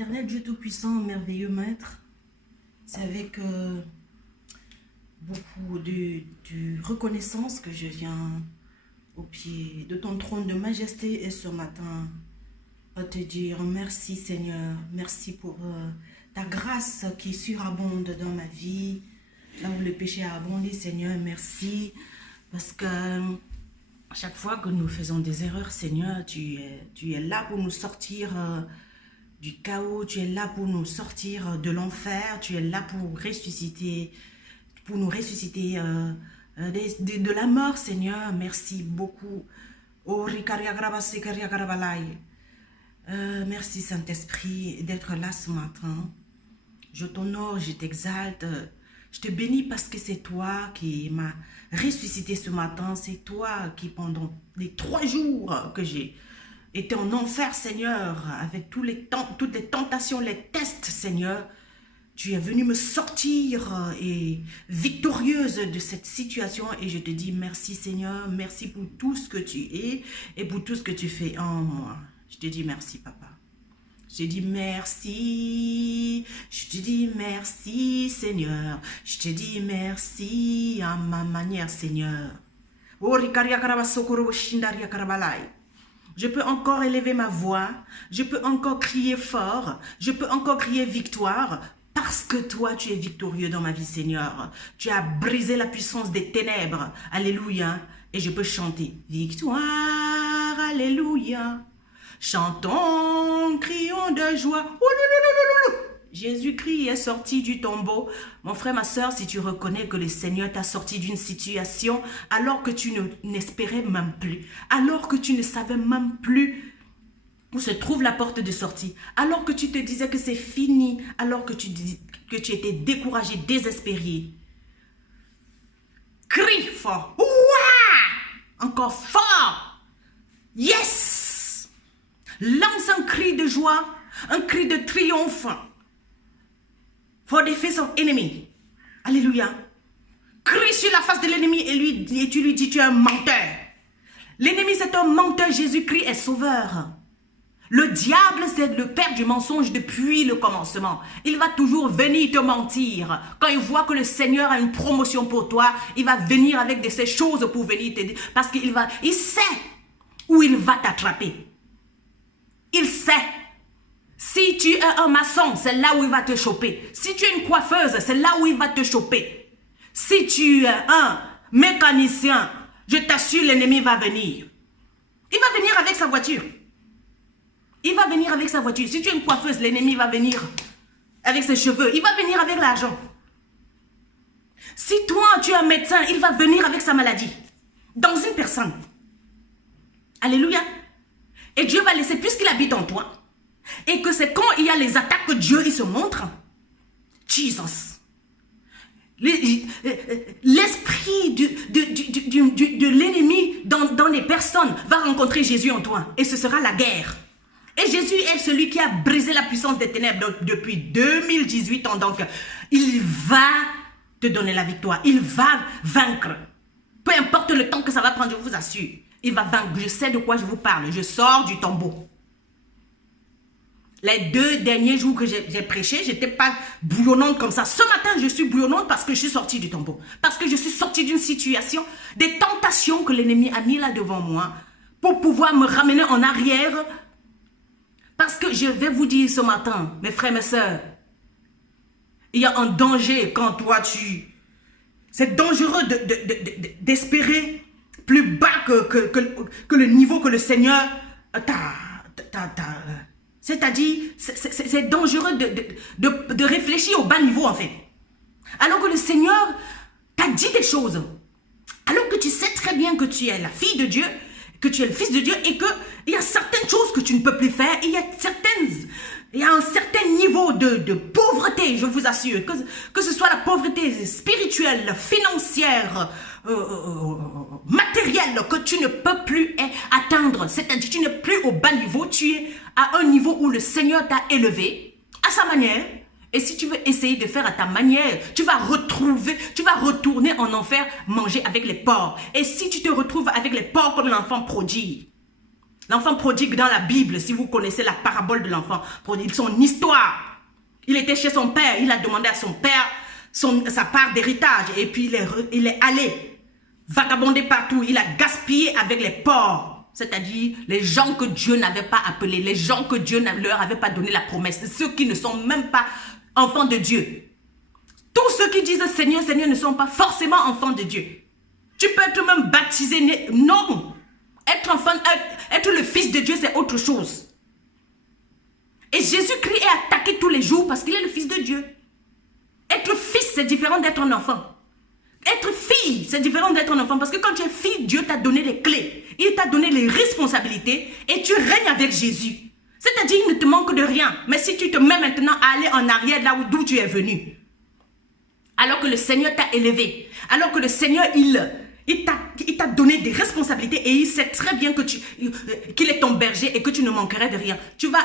Éternel Dieu Tout-Puissant, merveilleux Maître, c'est avec beaucoup de reconnaissance que je viens au pied de ton trône de majesté et ce matin à te dire merci Seigneur, merci pour ta grâce qui surabonde dans ma vie, là où le péché a abondé Seigneur, merci parce que chaque fois que nous faisons des erreurs Seigneur, tu es là pour nous sortir du chaos, tu es là pour nous sortir de l'enfer, tu es là pour nous ressusciter de la mort, Seigneur. Merci beaucoup. Merci Saint-Esprit d'être là ce matin. Je t'honore, je t'exalte. Je te bénis parce que c'est toi qui m'as ressuscité ce matin. C'est toi qui pendant les 3 jours que j'ai été en enfer, Seigneur, avec toutes les tentations, les tests, Seigneur. Tu es venu me sortir et victorieuse de cette situation et je te dis merci, Seigneur. Merci pour tout ce que tu es et pour tout ce que tu fais en moi. Je te dis merci, Papa. Je te dis merci. Je te dis merci, Seigneur. Je te dis merci à ma manière, Seigneur. Je peux encore élever ma voix, je peux encore crier fort, je peux encore crier victoire, parce que toi, tu es victorieux dans ma vie, Seigneur. Tu as brisé la puissance des ténèbres, alléluia, et je peux chanter victoire, alléluia. Chantons, crions de joie, oulouloulouloulou. Jésus-Christ est sorti du tombeau. Mon frère, ma soeur, si tu reconnais que le Seigneur t'a sorti d'une situation alors que tu n'espérais même plus, alors que tu ne savais même plus où se trouve la porte de sortie, alors que tu te disais que c'est fini, alors que tu étais découragé, désespéré. Crie fort. Ouah! Encore fort. Yes! Lance un cri de joie, un cri de triomphe. For the face of enemy. Alléluia. Crie sur la face de l'ennemi et tu lui dis tu es un menteur. L'ennemi c'est un menteur, Jésus-Christ est sauveur. Le diable c'est le père du mensonge depuis le commencement. Il va toujours venir te mentir. Quand il voit que le Seigneur a une promotion pour toi, il va venir avec ces choses pour venir t'aider. Parce qu'il sait où il va t'attraper. Il sait. Si tu es un maçon, c'est là où il va te choper. Si tu es une coiffeuse, c'est là où il va te choper. Si tu es un mécanicien, je t'assure, l'ennemi va venir. Il va venir avec sa voiture. Il va venir avec sa voiture. Si tu es une coiffeuse, l'ennemi va venir avec ses cheveux. Il va venir avec l'argent. Si toi, tu es un médecin, il va venir avec sa maladie. Dans une personne. Alléluia. Et Dieu va laisser, puisqu'il habite en toi, et que c'est quand il y a les attaques que Dieu il se montre. Jesus. L'esprit de l'ennemi dans les personnes va rencontrer Jésus en toi. Et ce sera la guerre. Et Jésus est celui qui a brisé la puissance des ténèbres depuis 2018 ans. Donc, il va te donner la victoire. Il va vaincre. Peu importe le temps que ça va prendre, je vous assure. Il va vaincre. Je sais de quoi je vous parle. Je sors du tombeau. Les 2 derniers jours que j'ai prêché, je n'étais pas bouillonnante comme ça. Ce matin, je suis bouillonnante parce que je suis sortie du tombeau. Parce que je suis sortie d'une situation, des tentations que l'ennemi a mis là devant moi pour pouvoir me ramener en arrière. Parce que je vais vous dire ce matin, mes frères, mes sœurs, il y a un danger quand toi c'est dangereux d'espérer plus bas que le niveau que le Seigneur c'est-à-dire, c'est dangereux de réfléchir au bas niveau en fait. Alors que le Seigneur t'a dit des choses. Alors que tu sais très bien que tu es la fille de Dieu, que tu es le fils de Dieu et qu'il y a certaines choses que tu ne peux plus faire. Il y a un certain niveau de pauvreté, je vous assure. Que ce soit la pauvreté spirituelle, financière, matérielle que tu ne peux plus atteindre. C'est-à-dire tu n'es plus au bas niveau, tu es à un niveau où le Seigneur t'a élevé à sa manière. Et si tu veux essayer de faire à ta manière, tu vas retourner en enfer manger avec les porcs. Et si tu te retrouves avec les porcs comme l'enfant prodigue, L'enfant prodigue dans la Bible, si vous connaissez la parabole de l'enfant prodigue, son histoire. Il était chez son père, il a demandé à son père sa part d'héritage et puis il est allé vagabonder partout. Il a gaspillé avec les pauvres, c'est-à-dire les gens que Dieu n'avait pas appelés, les gens que Dieu ne leur avait pas donné la promesse, ceux qui ne sont même pas enfants de Dieu. Tous ceux qui disent Seigneur, Seigneur ne sont pas forcément enfants de Dieu. Tu peux être même baptisé, non. Être le fils de Dieu, c'est autre chose. Et Jésus-Christ est attaqué tous les jours parce qu'il est le fils de Dieu. Être fils, c'est différent d'être un enfant. Être fille, c'est différent d'être un enfant parce que quand tu es fille, Dieu t'a donné les clés. Il t'a donné les responsabilités et tu règnes avec Jésus. C'est-à-dire, il ne te manque de rien. Mais si tu te mets maintenant à aller en arrière là d'où tu es venu, alors que le Seigneur t'a élevé, alors que le Seigneur, il t'a donné des responsabilités et il sait très bien qu'il est ton berger et que tu ne manquerais de rien.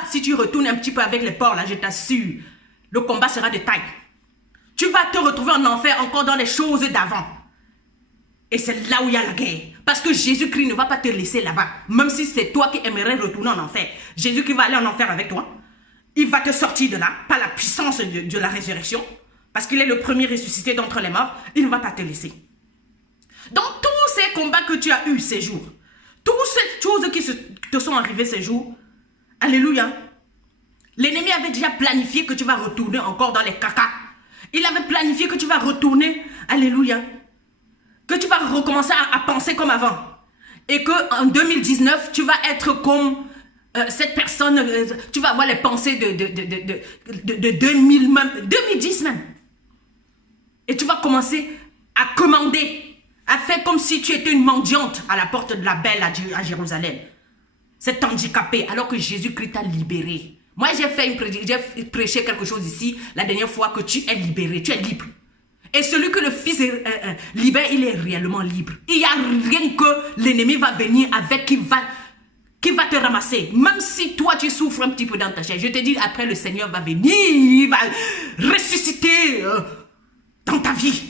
Si tu retournes un petit peu avec les porcs, là, je t'assure, le combat sera de taille. Tu vas te retrouver en enfer encore dans les choses d'avant. Et c'est là où il y a la guerre. Parce que Jésus-Christ ne va pas te laisser là-bas. Même si c'est toi qui aimerais retourner en enfer. Jésus-Christ va aller en enfer avec toi. Il va te sortir de là par la puissance de la résurrection. Parce qu'il est le premier ressuscité d'entre les morts. Il ne va pas te laisser. Donc tous ces combats que tu as eus ces jours, toutes ces choses qui te sont arrivées ces jours, alléluia, l'ennemi avait déjà planifié que tu vas retourner encore dans les cacas. Il avait planifié que tu vas retourner, alléluia, que tu vas recommencer à penser comme avant. Et qu'en 2019, tu vas être comme cette personne, tu vas avoir les pensées de 2000 même, 2010 même. Et tu vas commencer à commander, à faire comme si tu étais une mendiante à la porte de la belle à Jérusalem. C'est handicapé alors que Jésus-Christ t'a libéré. Moi, j'ai prêché quelque chose ici la dernière fois que tu es libéré, tu es libre. Et celui que le Fils libère, il est réellement libre. Il n'y a rien que l'ennemi va venir avec qui va te ramasser. Même si toi, tu souffres un petit peu dans ta chair. Je te dis, après, le Seigneur va venir, il va ressusciter dans ta vie.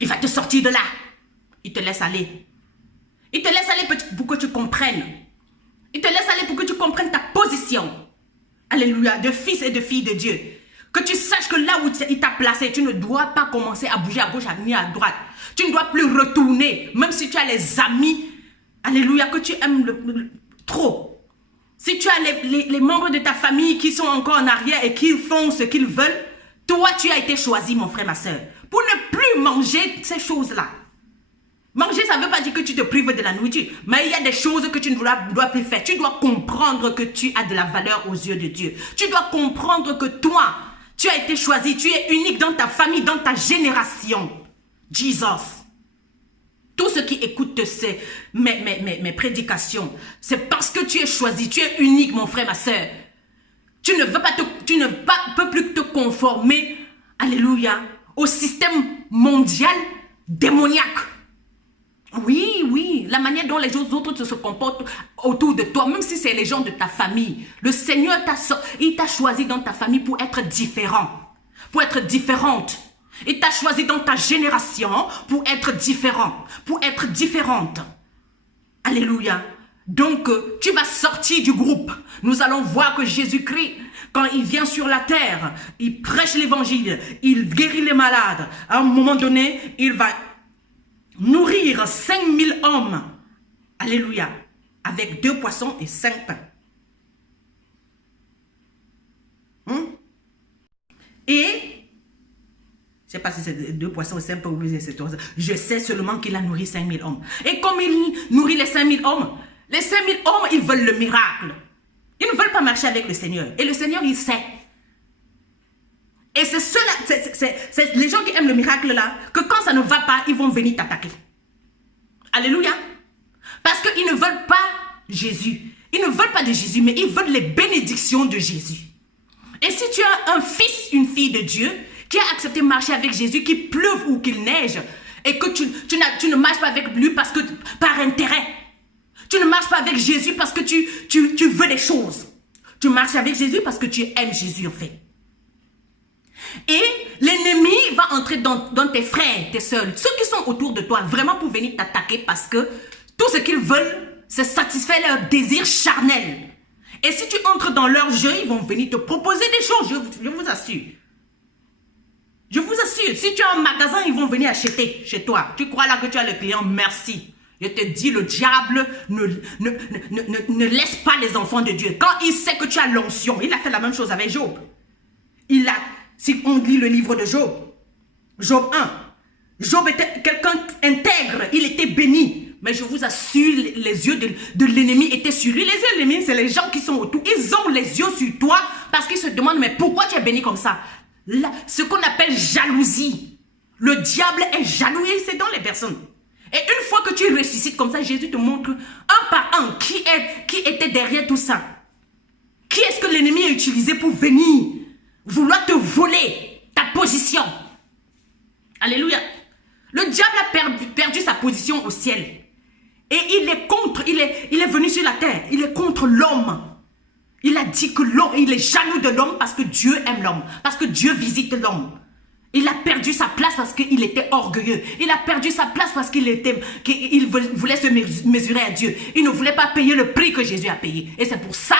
Il va te sortir de là. Il te laisse aller. Il te laisse aller pour que tu comprennes. Il te laisse aller pour que tu comprennes ta position. Alléluia, de fils et de filles de Dieu. Que tu saches que là où il t'a placé, tu ne dois pas commencer à bouger à gauche ni à droite. Tu ne dois plus retourner, même si tu as les amis, alléluia, que tu aimes trop. Si tu as les membres de ta famille qui sont encore en arrière et qui font ce qu'ils veulent, toi, tu as été choisi, mon frère, ma soeur, pour ne plus manger ces choses-là. Manger, ça ne veut pas dire que tu te prives de la nourriture. Mais il y a des choses que tu ne dois plus faire. Tu dois comprendre que tu as de la valeur aux yeux de Dieu. Tu dois comprendre que toi, tu as été choisi. Tu es unique dans ta famille, dans ta génération. Jesus. Tous ceux qui écoutent mes prédications, c'est parce que tu es choisi. Tu es unique, mon frère, ma soeur. Tu ne peux plus te conformer, alléluia, au système mondial démoniaque. Oui, la manière dont les autres se comportent autour de toi, même si c'est les gens de ta famille. Le Seigneur il t'a choisi dans ta famille pour être différent, pour être différente. Il t'a choisi dans ta génération pour être différent, pour être différente. Alléluia. Donc, tu vas sortir du groupe. Nous allons voir que Jésus-Christ, quand il vient sur la terre, il prêche l'évangile, il guérit les malades. À un moment donné, il va nourrir 5000 hommes, alléluia, avec 2 poissons et 5 pains. Et, je ne sais pas si c'est 2 poissons et 5 pains ou c'est 3. Je sais seulement qu'il a nourri 5000 hommes. Et comme il nourrit les 5000 hommes, les 5000 hommes, ils veulent le miracle. Ils ne veulent pas marcher avec le Seigneur. Et le Seigneur, il sait. Et c'est ceux-là, c'est les gens qui aiment le miracle là, que quand ça ne va pas, ils vont venir t'attaquer. Alléluia. Parce qu'ils ne veulent pas Jésus. Ils ne veulent pas de Jésus, mais ils veulent les bénédictions de Jésus. Et si tu as un fils, une fille de Dieu, qui a accepté de marcher avec Jésus, qu'il pleuve ou qu'il neige, et que tu ne marches pas avec lui parce que par intérêt. Tu ne marches pas avec Jésus parce que tu veux des choses. Tu marches avec Jésus parce que tu aimes Jésus en fait. Et l'ennemi va entrer dans tes frères, tes soeurs, ceux qui sont autour de toi, vraiment pour venir t'attaquer parce que tout ce qu'ils veulent, c'est satisfaire leurs désirs charnels. Et si tu entres dans leur jeu, ils vont venir te proposer des choses, je vous assure. Je vous assure, si tu as un magasin, ils vont venir acheter chez toi. Tu crois là que tu as le client, merci. Je te dis, le diable ne laisse pas les enfants de Dieu. Quand il sait que tu as l'onction, il a fait la même chose avec Job. Si on lit le livre de Job, Job 1, Job était quelqu'un intègre, il était béni. Mais je vous assure, les yeux de l'ennemi étaient sur lui. Les yeux de l'ennemi, c'est les gens qui sont autour. Ils ont les yeux sur toi parce qu'ils se demandent, mais pourquoi tu es béni comme ça? Là, ce qu'on appelle jalousie. Le diable est jaloux et c'est dans les personnes. Et une fois que tu ressuscites comme ça, Jésus te montre un par un qui était derrière tout ça. Qui est-ce que l'ennemi a utilisé pour venir vouloir te voler ta position? Alléluia. Le diable a perdu sa position au ciel. Et il est venu sur la terre. Il est contre l'homme. Il a dit que l'homme, il est jaloux de l'homme parce que Dieu aime l'homme. Parce que Dieu visite l'homme. Il a perdu sa place parce qu'il était orgueilleux. Il a perdu sa place parce qu'il voulait se mesurer à Dieu. Il ne voulait pas payer le prix que Jésus a payé. Et c'est pour ça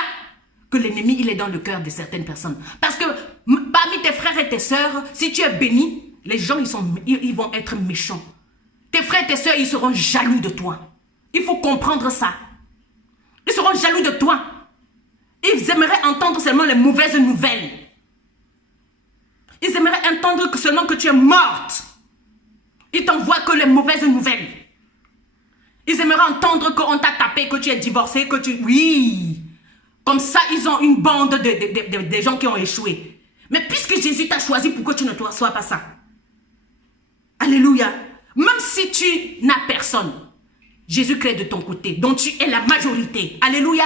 que l'ennemi, il est dans le cœur de certaines personnes. Parce que parmi tes frères et tes sœurs, si tu es béni, les gens, ils vont être méchants. Tes frères et tes sœurs, ils seront jaloux de toi. Il faut comprendre ça. Ils seront jaloux de toi. Ils aimeraient entendre seulement les mauvaises nouvelles. Ils aimeraient entendre seulement que tu es morte. Ils t'envoient que les mauvaises nouvelles. Ils aimeraient entendre qu'on t'a tapé, que tu es divorcé, que tu... Oui. Comme ça, ils ont une bande de gens qui ont échoué. Mais puisque Jésus t'a choisi, pourquoi tu ne sois pas ça? Alléluia. Même si tu n'as personne, Jésus-Christ est de ton côté, donc tu es la majorité. Alléluia.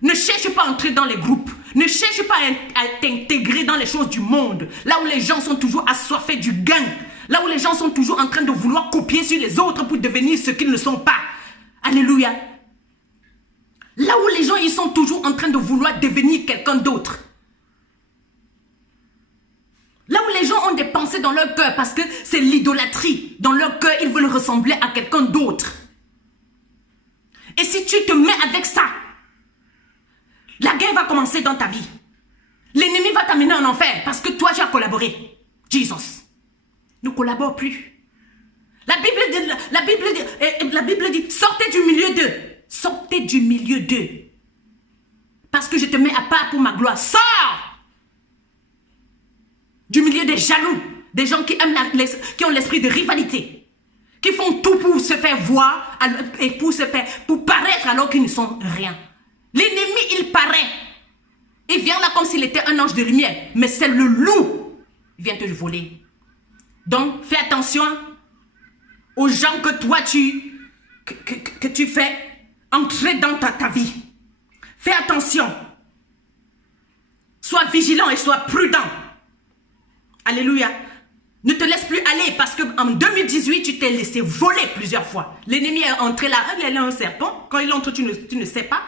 Ne cherche pas à entrer dans les groupes. Ne cherche pas à t'intégrer dans les choses du monde. Là où les gens sont toujours assoiffés du gain. Là où les gens sont toujours en train de vouloir copier sur les autres pour devenir ce qu'ils ne sont pas. Alléluia. Là où les gens ils sont toujours en train de vouloir devenir quelqu'un d'autre. Là où les gens ont des pensées dans leur cœur parce que c'est l'idolâtrie. Dans leur cœur, ils veulent ressembler à quelqu'un d'autre. Et si tu te mets avec ça, la guerre va commencer dans ta vie. L'ennemi va t'amener en enfer parce que toi, tu as collaboré. Jesus. Ne collabore plus. La Bible dit, sortez du milieu d'eux. Sortez du milieu d'eux. Parce que je te mets à part pour ma gloire. Sors du milieu des jaloux. Des gens qui ont l'esprit de rivalité. Qui font tout pour se faire voir et pour paraître alors qu'ils ne sont rien. L'ennemi, il paraît. Il vient là comme s'il était un ange de lumière. Mais c'est le loup. Il vient te le voler. Donc, fais attention aux gens que toi, que tu fais entrer dans ta vie. Fais attention. Sois vigilant et sois prudent. Alléluia. Ne te laisse plus aller parce qu'en 2018, tu t'es laissé voler plusieurs fois. L'ennemi est entré là. Il est un serpent. Quand il entre, tu ne sais pas.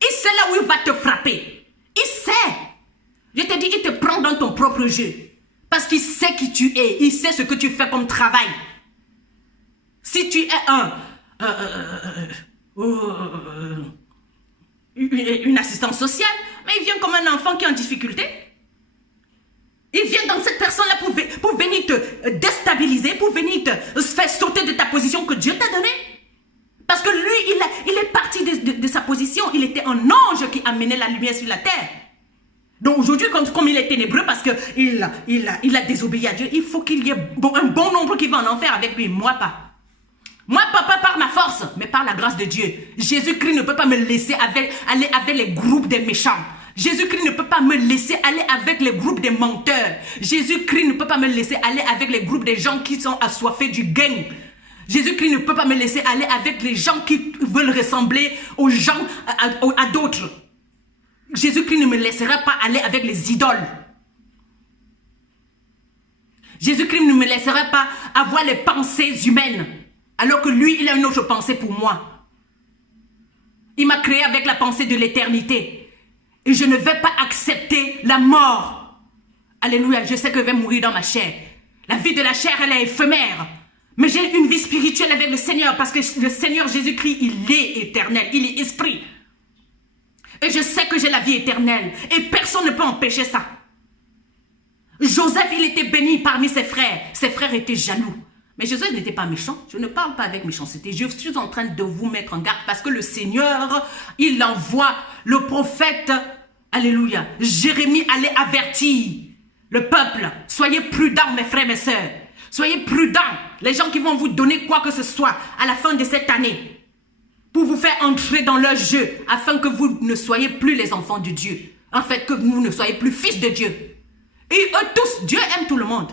Il sait là où il va te frapper. Il sait. Je te dis, il te prend dans ton propre jeu. Parce qu'il sait qui tu es. Il sait ce que tu fais comme travail. Si tu es une assistante sociale, mais il vient comme un enfant qui est en difficulté. Il vient dans cette personne-là pour venir te déstabiliser, pour venir te faire sauter de ta position que Dieu t'a donnée. Parce que lui, il est parti de sa position. Il était un ange qui amenait la lumière sur la terre. Donc aujourd'hui, comme il est ténébreux parce qu'il a désobéi à Dieu, il faut qu'il y ait un bon nombre qui va en enfer avec lui. Moi, pas. Moi, pas par ma force, mais par la grâce de Dieu. Jésus-Christ ne peut pas me laisser aller avec les groupes des méchants. Jésus-Christ ne peut pas me laisser aller avec les groupes des menteurs. Jésus-Christ ne peut pas me laisser aller avec les groupes des gens qui sont assoiffés du gain. Jésus-Christ ne peut pas me laisser aller avec les gens qui veulent ressembler aux gens, à d'autres. Jésus-Christ ne me laissera pas aller avec les idoles. Jésus-Christ ne me laissera pas avoir les pensées humaines. Alors que lui, il a une autre pensée pour moi. Il m'a créé avec la pensée de l'éternité. Et je ne vais pas accepter la mort. Alléluia, je sais que je vais mourir dans ma chair. La vie de la chair, elle est éphémère. Mais j'ai une vie spirituelle avec le Seigneur parce que le Seigneur Jésus-Christ, il est éternel, il est esprit. Et je sais que j'ai la vie éternelle et personne ne peut empêcher ça. Joseph, il était béni parmi ses frères. Ses frères étaient jaloux. Mais Joseph n'était pas méchant. Je ne parle pas avec méchanceté. Je suis en train de vous mettre en garde parce que le Seigneur, il envoie le prophète, alléluia, Jérémie allait avertir le peuple. Soyez prudents, mes frères, mes sœurs. Soyez prudents. Les gens qui vont vous donner quoi que ce soit à la fin de cette année pour vous faire entrer dans leur jeu afin que vous ne soyez plus les enfants de Dieu. En fait, que vous ne soyez plus fils de Dieu. Et eux tous, Dieu aime tout le monde.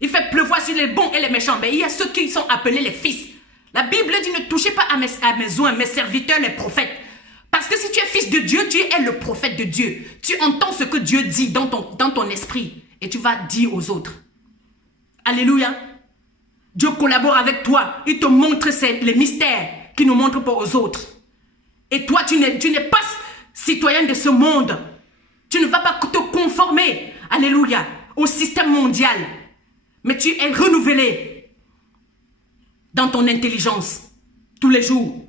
Il fait pleuvoir sur les bons et les méchants. Mais il y a ceux qui sont appelés les fils. La Bible dit ne touchez pas à mes oins, mes serviteurs, les prophètes. Parce que si tu es fils de Dieu, tu es le prophète de Dieu. Tu entends ce que Dieu dit dans ton esprit. Et tu vas dire aux autres. Alléluia. Dieu collabore avec toi. Il te montre les mystères qu'il ne montre pas aux autres. Et toi, tu n'es pas citoyen de ce monde. Tu ne vas pas te conformer, alléluia, au système mondial. Mais tu es renouvelé dans ton intelligence tous les jours.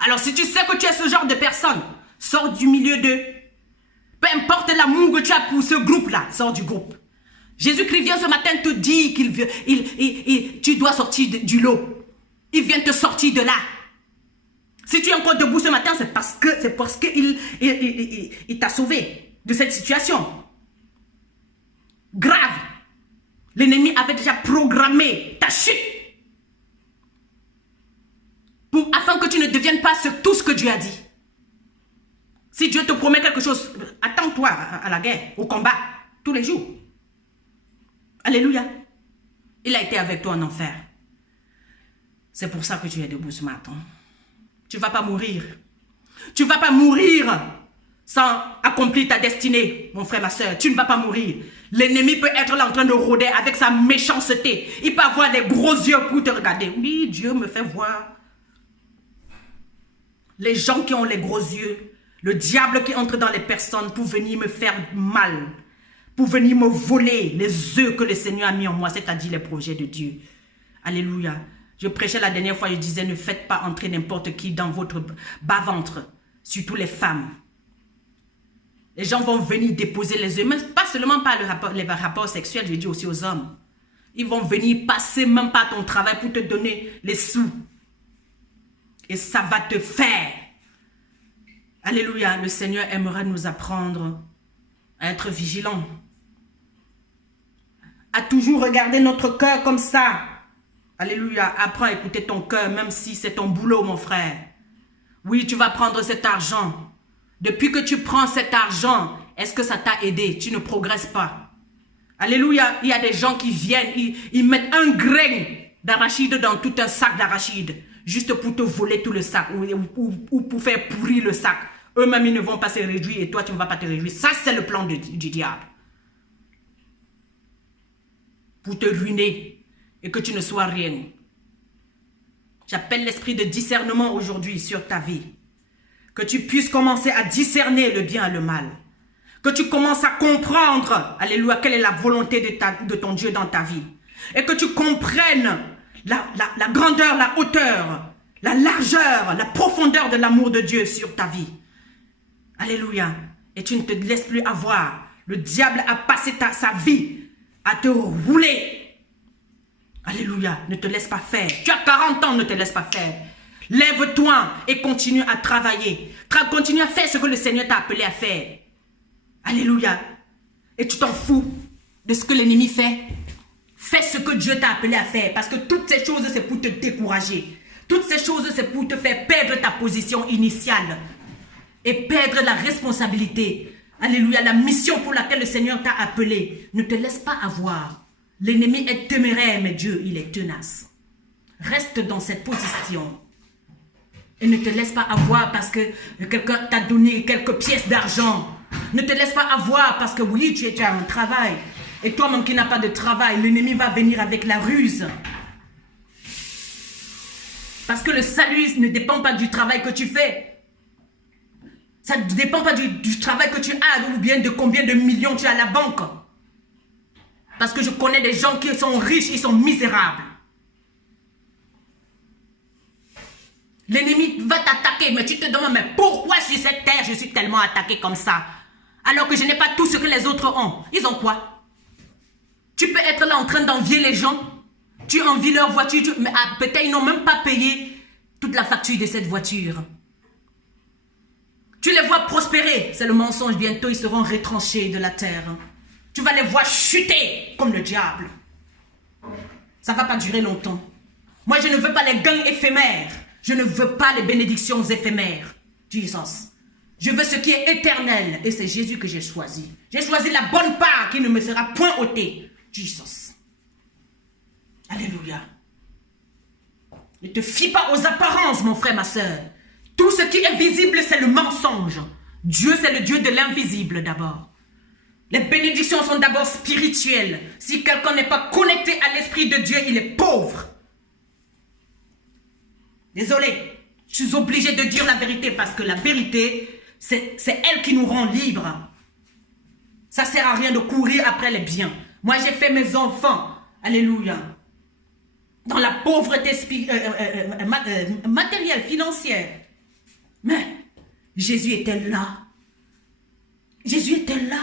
Alors si tu sais que tu es ce genre de personne, sors du milieu d'eux. Peu importe l'amour que tu as pour ce groupe-là, sors du groupe. Jésus-Christ vient ce matin te dire tu dois sortir du lot. Il vient te sortir de là. Si tu es encore debout ce matin, c'est parce qu'il t'a sauvé de cette situation. Grave. L'ennemi avait déjà programmé ta chute. Afin que tu ne deviennes pas tout ce que Dieu a dit. Si Dieu te promet quelque chose, attends-toi à la guerre, au combat, tous les jours. Alléluia. Il a été avec toi en enfer. C'est pour ça que tu es debout ce matin. Tu ne vas pas mourir. Tu ne vas pas mourir sans accomplir ta destinée, mon frère, ma soeur. Tu ne vas pas mourir. L'ennemi peut être là en train de rôder avec sa méchanceté. Il peut avoir des gros yeux pour te regarder. Oui, Dieu me fait voir. Les gens qui ont les gros yeux, le diable qui entre dans les personnes pour venir me faire mal, pour venir me voler les œufs que le Seigneur a mis en moi, c'est-à-dire les projets de Dieu. Alléluia. Je prêchais la dernière fois, je disais, ne faites pas entrer n'importe qui dans votre bas-ventre, surtout les femmes. Les gens vont venir déposer les œufs, mais pas seulement par les rapports sexuels, je dis aussi aux hommes. Ils vont venir passer même par ton travail pour te donner les sous. Et ça va te faire. Alléluia, le Seigneur aimerait nous apprendre à être vigilants. À toujours regarder notre cœur comme ça. Alléluia, apprends à écouter ton cœur, même si c'est ton boulot, mon frère. Oui, tu vas prendre cet argent. Depuis que tu prends cet argent, est-ce que ça t'a aidé? Tu ne progresses pas. Alléluia, il y a des gens qui viennent, ils mettent un grain d'arachide dans tout un sac d'arachide, juste pour te voler tout le sac, ou pour faire pourrir le sac. Eux-mêmes, ils ne vont pas se réjouir et toi, tu ne vas pas te réjouir. Ça, c'est le plan du diable. Pour te ruiner. Et que tu ne sois rien. J'appelle l'esprit de discernement aujourd'hui sur ta vie. Que tu puisses commencer à discerner le bien et le mal. Que tu commences à comprendre, alléluia, quelle est la volonté de ton Dieu dans ta vie. Et que tu comprennes la grandeur, la hauteur, la largeur, la profondeur de l'amour de Dieu sur ta vie. Alléluia. Et tu ne te laisses plus avoir. Le diable a passé sa vie à te rouler. Alléluia, ne te laisse pas faire. Tu as 40 ans, ne te laisse pas faire. Lève-toi et continue à travailler. Continue à faire ce que le Seigneur t'a appelé à faire. Alléluia. Et tu t'en fous de ce que l'ennemi fait. Fais ce que Dieu t'a appelé à faire. Parce que toutes ces choses, c'est pour te décourager. Toutes ces choses, c'est pour te faire perdre ta position initiale. Et perdre la responsabilité. Alléluia, la mission pour laquelle le Seigneur t'a appelé. Ne te laisse pas avoir. L'ennemi est téméraire, mais Dieu, il est tenace. Reste dans cette position. Et ne te laisse pas avoir parce que quelqu'un t'a donné quelques pièces d'argent. Ne te laisse pas avoir parce que oui, tu as un travail. Et toi-même qui n'as pas de travail, l'ennemi va venir avec la ruse. Parce que le salut ne dépend pas du travail que tu fais. Ça ne dépend pas du travail que tu as ou bien de combien de millions tu as à la banque. Parce que je connais des gens qui sont riches, ils sont misérables. L'ennemi va t'attaquer, mais tu te demandes, mais pourquoi sur cette terre je suis tellement attaqué comme ça? Alors que je n'ai pas tout ce que les autres ont. Ils ont quoi? Tu peux être là en train d'envier les gens. Tu envies leur voiture, mais peut-être ils n'ont même pas payé toute la facture de cette voiture. Tu les vois prospérer, c'est le mensonge. Bientôt, ils seront retranchés de la terre. Tu vas les voir chuter comme le diable. Ça ne va pas durer longtemps. Moi, je ne veux pas les gains éphémères. Je ne veux pas les bénédictions éphémères. Jesus. Je veux ce qui est éternel. Et c'est Jésus que j'ai choisi. J'ai choisi la bonne part qui ne me sera point ôtée. Jesus. Alléluia. Ne te fie pas aux apparences, mon frère, ma soeur. Tout ce qui est visible, c'est le mensonge. Dieu, c'est le Dieu de l'invisible d'abord. Les bénédictions sont d'abord spirituelles. Si quelqu'un n'est pas connecté à l'Esprit de Dieu, il est pauvre. Désolé, je suis obligé de dire la vérité parce que la vérité, c'est elle qui nous rend libres. Ça ne sert à rien de courir après les biens. Moi, j'ai fait mes enfants, alléluia, dans la pauvreté matérielle, financière. Mais Jésus était là. Jésus était là.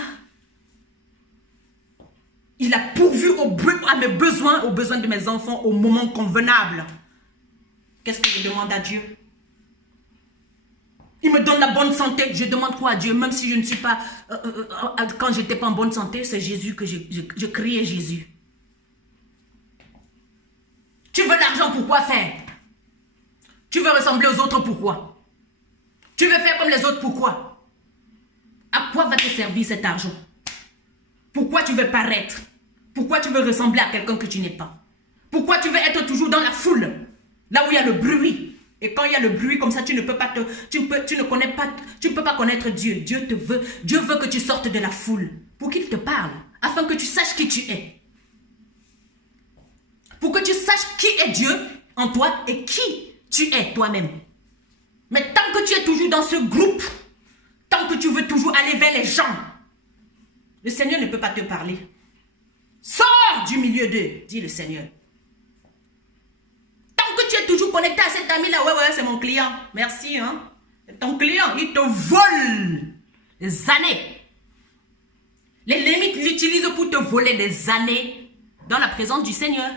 Il a pourvu à mes besoins, aux besoins de mes enfants au moment convenable. Qu'est-ce que je demande à Dieu? Il me donne la bonne santé. Je demande quoi à Dieu? Même si je ne suis pas... quand je n'étais pas en bonne santé, c'est Jésus que je criais Jésus. Tu veux l'argent, pourquoi faire? Tu veux ressembler aux autres, pourquoi? Tu veux faire comme les autres, pourquoi? À quoi va te servir cet argent? Pourquoi tu veux paraître? Pourquoi tu veux ressembler à quelqu'un que tu n'es pas? Pourquoi tu veux être toujours dans la foule? Là où il y a le bruit. Et quand il y a le bruit comme ça, tu ne peux pas tu ne peux pas connaître Dieu. Dieu veut que tu sortes de la foule pour qu'il te parle, afin que tu saches qui tu es. Pour que tu saches qui est Dieu en toi et qui tu es toi-même. Mais tant que tu es toujours dans ce groupe, tant que tu veux toujours aller vers les gens, le Seigneur ne peut pas te parler. Sors du milieu d'eux, dit le Seigneur. Tant que tu es toujours connecté à cet ami-là, ouais, c'est mon client. Merci, hein. C'est ton client, il te vole des années. L'ennemi l'utilise pour te voler des années dans la présence du Seigneur.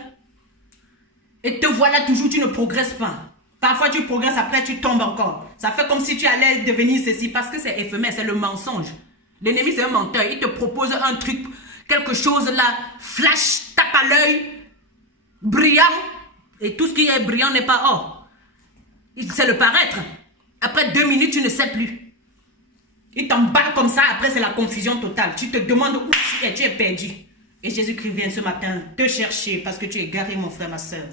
Et te voilà toujours, tu ne progresses pas. Parfois tu progresses, après tu tombes encore. Ça fait comme si tu allais devenir ceci parce que c'est éphémère, c'est le mensonge. L'ennemi c'est un menteur, il te propose un truc, quelque chose là, flash, tape à l'œil, brillant. Et tout ce qui est brillant n'est pas or. C'est le paraître. Après 2 minutes, tu ne sais plus. Il t'emballe comme ça, après c'est la confusion totale. Tu te demandes où tu es perdu. Et Jésus-Christ vient ce matin te chercher parce que tu es garé, mon frère, ma soeur.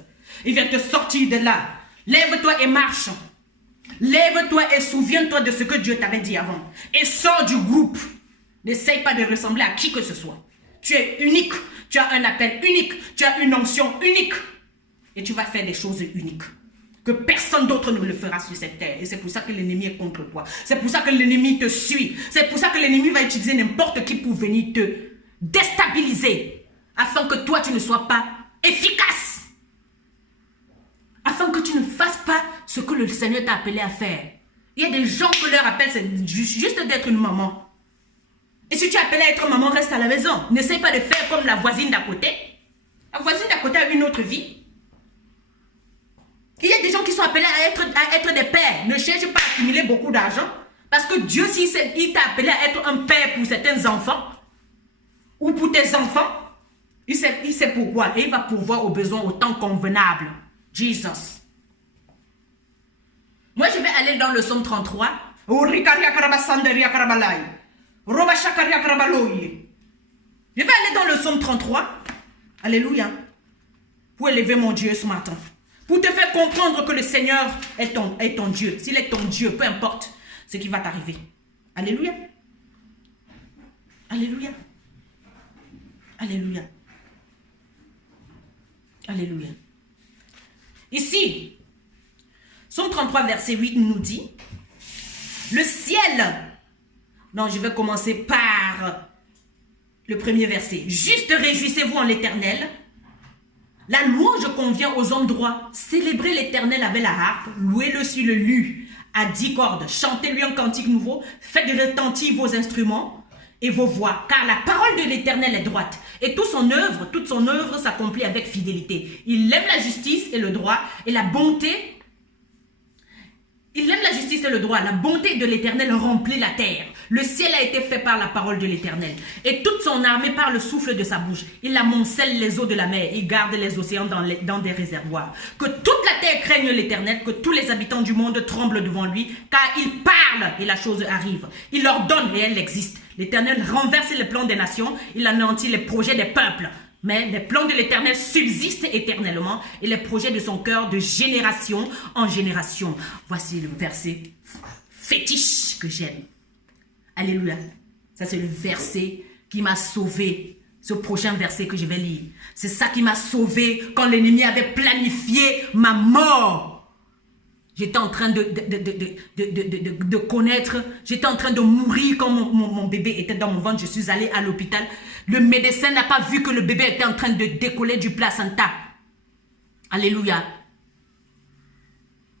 Il vient te sortir de là. Lève-toi et marche. Lève-toi et souviens-toi de ce que Dieu t'avait dit avant. Et sors du groupe. N'essaye pas de ressembler à qui que ce soit. Tu es unique. Tu as un appel unique. Tu as une onction unique. Et tu vas faire des choses uniques. Que personne d'autre ne le fera sur cette terre. Et c'est pour ça que l'ennemi est contre toi. C'est pour ça que l'ennemi te suit. C'est pour ça que l'ennemi va utiliser n'importe qui pour venir te déstabiliser. Afin que toi, tu ne sois pas efficace. Afin que tu ne fasses pas ce que le Seigneur t'a appelé à faire. Il y a des gens que leur appel, c'est juste d'être une maman. Et si tu es appelé à être maman, reste à la maison. N'essaie pas de faire comme la voisine d'à côté. La voisine d'à côté a une autre vie. Il y a des gens qui sont appelés à être des pères. Ne cherche pas à accumuler beaucoup d'argent. Parce que Dieu, s'il t'a appelé à être un père pour certains enfants, ou pour tes enfants, il sait pourquoi. Et il va pourvoir aux besoins au temps convenable. Jesus. Moi, je vais aller dans le psaume 33. Je vais aller dans le psaume 33. Alléluia. Pour élever mon Dieu ce matin. Pour te faire comprendre que le Seigneur est ton Dieu. S'il est ton Dieu, peu importe ce qui va t'arriver. Alléluia. Alléluia. Alléluia. Alléluia. Ici, Psaume 33, verset 8 nous dit, le ciel, non, je vais commencer par le premier verset. Juste réjouissez-vous en l'Éternel, La louange convient aux hommes droits. Célébrez l'Éternel avec la harpe, louez-le sur le luth à 10 cordes, chantez-lui un cantique nouveau, faites retentir vos instruments et vos voix, car la parole de l'Éternel est droite, et toute son œuvre s'accomplit avec fidélité. Il aime la justice et le droit, et la bonté. Il aime la justice et le droit. La bonté de l'Éternel remplit la terre. Le ciel a été fait par la parole de l'Éternel, et toute son armée par le souffle de sa bouche. Il amoncelle les eaux de la mer, il garde les océans dans des réservoirs. Que toute la terre craigne l'Éternel, que tous les habitants du monde tremblent devant lui, car il parle et la chose arrive. Il ordonne et elle existe. L'Éternel renverse les plans des nations, il anéantit les projets des peuples. Mais les plans de l'Éternel subsistent éternellement et les projets de son cœur de génération en génération. Voici le verset fétiche que j'aime. Alléluia. Ça, c'est le verset qui m'a sauvé. Ce prochain verset que je vais lire. C'est ça qui m'a sauvé quand l'ennemi avait planifié ma mort. J'étais en train de connaître, j'étais en train de mourir quand mon bébé était dans mon ventre. Je suis allée à l'hôpital. Le médecin n'a pas vu que le bébé était en train de décoller du placenta. Alléluia.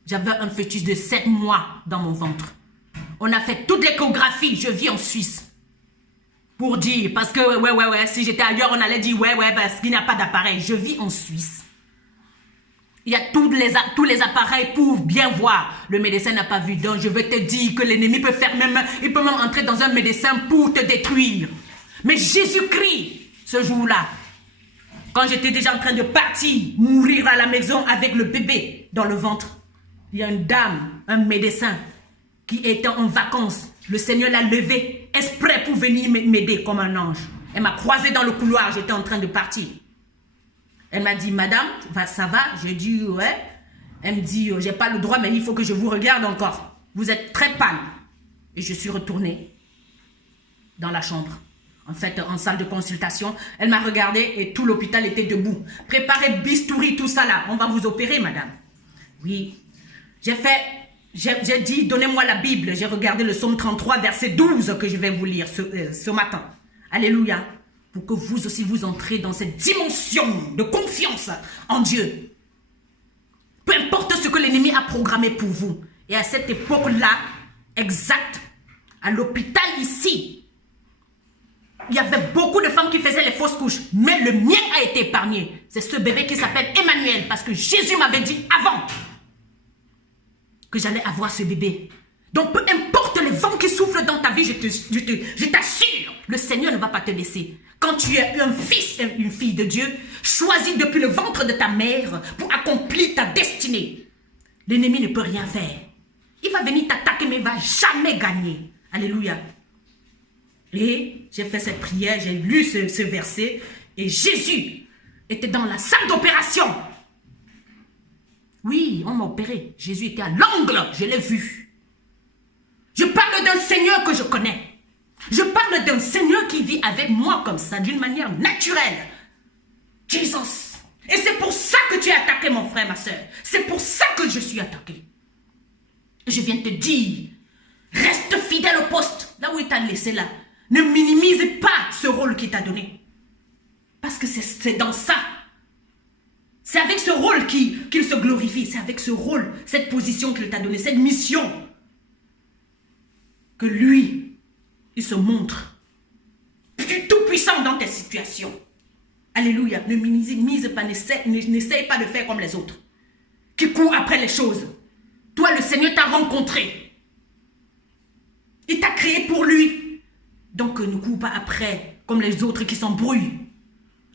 J'avais un fœtus de 7 mois dans mon ventre. On a fait toute l'échographie. Je vis en Suisse. Pour dire, parce que, si j'étais ailleurs, on allait dire, parce qu'il n'y a pas d'appareil. Je vis en Suisse. Il y a tous les appareils pour bien voir. Le médecin n'a pas vu. Donc, je vais te dire que l'ennemi peut faire même, il peut même entrer dans un médecin pour te détruire. Mais Jésus-Christ, ce jour-là, quand j'étais déjà en train de partir, mourir à la maison avec le bébé dans le ventre, il y a une dame, un médecin, qui était en vacances. Le Seigneur l'a levé exprès pour venir m'aider comme un ange. Elle m'a croisé dans le couloir, j'étais en train de partir. Elle m'a dit, madame, ça va? J'ai dit, ouais. Elle me dit, j'ai pas le droit, mais il faut que je vous regarde encore. Vous êtes très pâle. Et je suis retournée dans la chambre. En fait, en salle de consultation. Elle m'a regardé et tout l'hôpital était debout. Préparez bistouri, tout ça là. On va vous opérer, madame. Oui. J'ai dit, donnez-moi la Bible. J'ai regardé le psaume 33, verset 12 que je vais vous lire ce matin. Alléluia. Pour que vous aussi vous entrez dans cette dimension de confiance en Dieu. Peu importe ce que l'ennemi a programmé pour vous. Et à cette époque-là, exact, à l'hôpital ici, il y avait beaucoup de femmes qui faisaient les fausses couches. Mais le mien a été épargné. C'est ce bébé qui s'appelle Emmanuel. Parce que Jésus m'avait dit avant que j'allais avoir ce bébé. Donc peu importe les vents qui soufflent dans ta vie, je t'assure, le Seigneur ne va pas te laisser. Quand tu es un fils et une fille de Dieu, choisi depuis le ventre de ta mère pour accomplir ta destinée, l'ennemi ne peut rien faire. Il va venir t'attaquer, mais il ne va jamais gagner. Alléluia. Et j'ai fait cette prière, j'ai lu ce verset, et Jésus était dans la salle d'opération. Oui, on m'a opéré. Jésus était à l'angle, je l'ai vu. Je parle d'un Seigneur que je connais. Je parle d'un Seigneur qui vit avec moi comme ça, d'une manière naturelle. Jesus. Et c'est pour ça que tu es attaqué, mon frère, ma soeur. C'est pour ça que je suis attaqué. Je viens te dire, reste fidèle au poste, là où il t'a laissé là. Ne minimise pas ce rôle qu'il t'a donné. Parce que c'est dans ça. C'est avec ce rôle qu'il se glorifie. C'est avec ce rôle, cette position qu'il t'a donné, cette mission, que lui, il se montre tout puissant dans tes situations. Alléluia. Ne minimise pas, n'essaye pas de faire comme les autres, qui courent après les choses. Toi, le Seigneur t'a rencontré. Il t'a créé pour lui. Donc, ne cours pas après comme les autres qui s'embrouillent.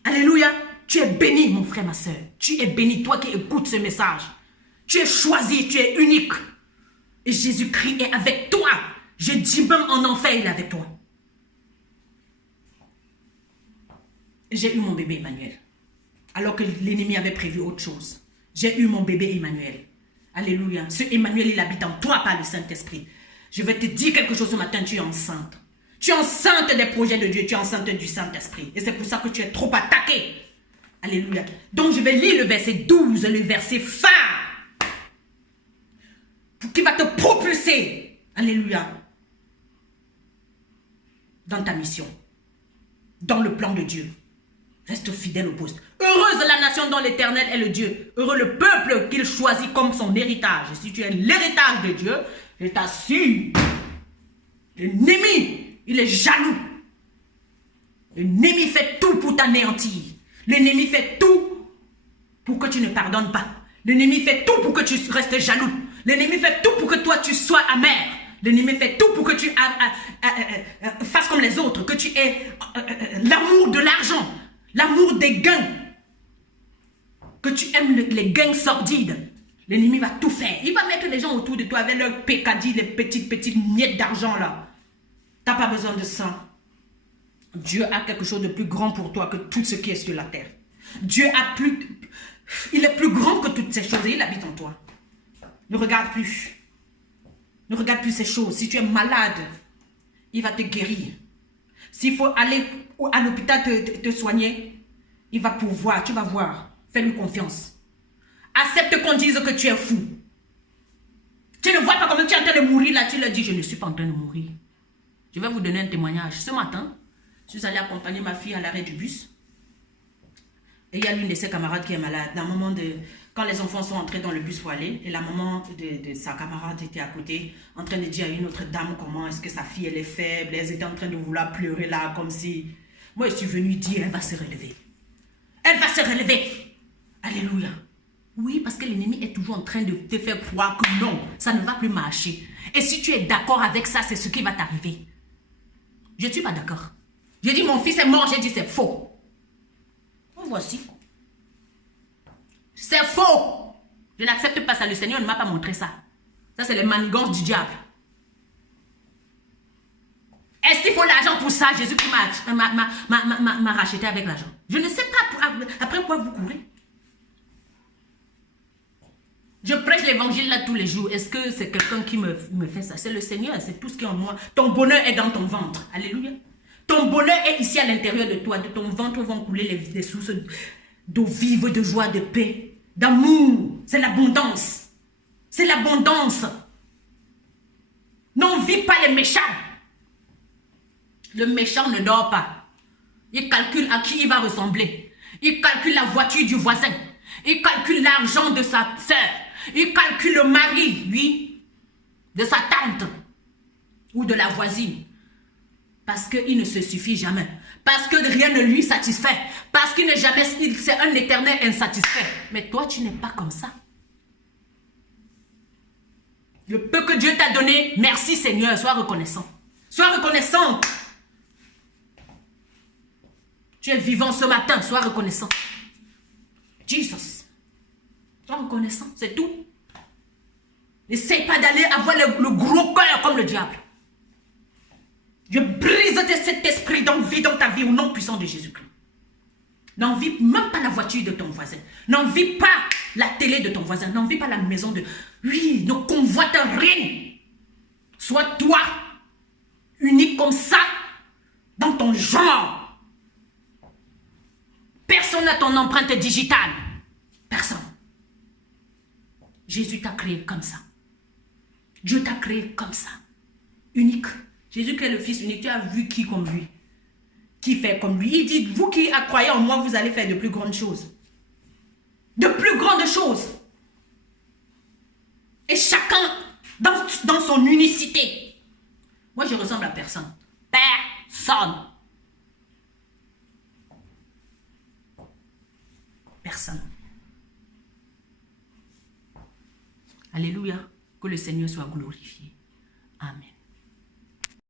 Alléluia. Tu es béni, mon frère, ma soeur. Tu es béni, toi qui écoutes ce message. Tu es choisi, tu es unique. Et Jésus-Christ est avec toi. Je dis même en enfer, il est avec toi. J'ai eu mon bébé Emmanuel. Alors que l'ennemi avait prévu autre chose. J'ai eu mon bébé Emmanuel. Alléluia. Ce Emmanuel, il habite en toi par le Saint-Esprit. Je vais te dire quelque chose ce matin, tu es enceinte. Tu es enceinte des projets de Dieu, tu es enceinte du Saint-Esprit. Et c'est pour ça que tu es trop attaqué. Alléluia. Donc je vais lire le verset 12, le verset phare, qui va te propulser. Alléluia. Dans ta mission. Dans le plan de Dieu. Reste fidèle au poste. Heureuse la nation dont l'Éternel est le Dieu. Heureux le peuple qu'il choisit comme son héritage. Et si tu es l'héritage de Dieu, je t'assure, l'ennemi, il est jaloux. L'ennemi fait tout pour t'anéantir. L'ennemi fait tout pour que tu ne pardonnes pas. L'ennemi fait tout pour que tu restes jaloux. L'ennemi fait tout pour que toi tu sois amer. L'ennemi fait tout pour que tu fasses comme les autres, que tu aies l'amour de l'argent, l'amour des gains, que tu aimes les gains sordides. L'ennemi va tout faire. Il va mettre les gens autour de toi avec leurs pécadilles, les petites miettes d'argent là. Tu n'as pas besoin de ça. Dieu a quelque chose de plus grand pour toi que tout ce qui est sur la terre. Dieu il est plus grand que toutes ces choses et il habite en toi. Ne regarde plus. Ne regarde plus ces choses. Si tu es malade, il va te guérir. S'il faut aller à l'hôpital te soigner, il va pouvoir, tu vas voir. Fais-lui confiance. Accepte qu'on dise que tu es fou. Tu ne vois pas comment tu es en train de mourir là. Tu leur dis, je ne suis pas en train de mourir. Je vais vous donner un témoignage. Ce matin, je suis allée accompagner ma fille à l'arrêt du bus. Et il y a l'une de ses camarades qui est malade. Quand les enfants sont entrés dans le bus pour aller, et la maman de sa camarade était à côté, en train de dire à une autre dame comment est-ce que sa fille elle est faible. Elles étaient en train de vouloir pleurer là, comme si... Moi, je suis venue dire, elle va se relever. Elle va se relever. Alléluia. Oui, parce que l'ennemi est toujours en train de te faire croire que non, ça ne va plus marcher. Et si tu es d'accord avec ça, c'est ce qui va t'arriver. Je ne suis pas d'accord. J'ai dit, mon fils est mort, j'ai dit, c'est faux. Voici. C'est faux. Je n'accepte pas ça. Le Seigneur ne m'a pas montré ça. Ça, c'est les manigances du diable. Est-ce qu'il faut l'argent pour ça? Jésus qui m'a racheté avec l'argent. Je ne sais pas après quoi vous courez. Je prêche l'évangile là tous les jours. Est-ce que c'est quelqu'un qui me fait ça? C'est le Seigneur, c'est tout ce qui est en moi. Ton bonheur est dans ton ventre. Alléluia. Ton bonheur est ici à l'intérieur de toi. De ton ventre vont couler les sources d'eau vive, de joie, de paix, d'amour. C'est l'abondance. C'est l'abondance. N'envie pas les méchants. Le méchant ne dort pas. Il calcule à qui il va ressembler. Il calcule la voiture du voisin. Il calcule l'argent de sa soeur. Il calcule le mari, oui, de sa tante ou de la voisine. Parce qu'il ne se suffit jamais. Parce que rien ne lui satisfait. Parce qu'il n'est jamais... C'est un éternel insatisfait. Mais toi, tu n'es pas comme ça. Le peu que Dieu t'a donné, merci Seigneur, sois reconnaissant. Sois reconnaissant. Tu es vivant ce matin, sois reconnaissant. Jesus. Sois reconnaissant, c'est tout. N'essaye pas d'aller avoir le gros cœur comme le diable. Je brise cet esprit d'envie dans ta vie au nom puissant de Jésus-Christ. N'envie même pas la voiture de ton voisin. N'envie pas la télé de ton voisin. N'envie pas la maison de... Oui, ne convoite rien. Sois toi, unique comme ça, dans ton genre. Personne n'a ton empreinte digitale. Personne. Jésus t'a créé comme ça. Dieu t'a créé comme ça. Unique. Jésus qui est le Fils unique, tu as vu qui comme lui? Qui fait comme lui? Il dit, vous qui croyez en moi, vous allez faire de plus grandes choses. De plus grandes choses. Et chacun dans son unicité. Moi, je ressemble à personne. Personne. Personne. Alléluia. Que le Seigneur soit glorifié. Amen.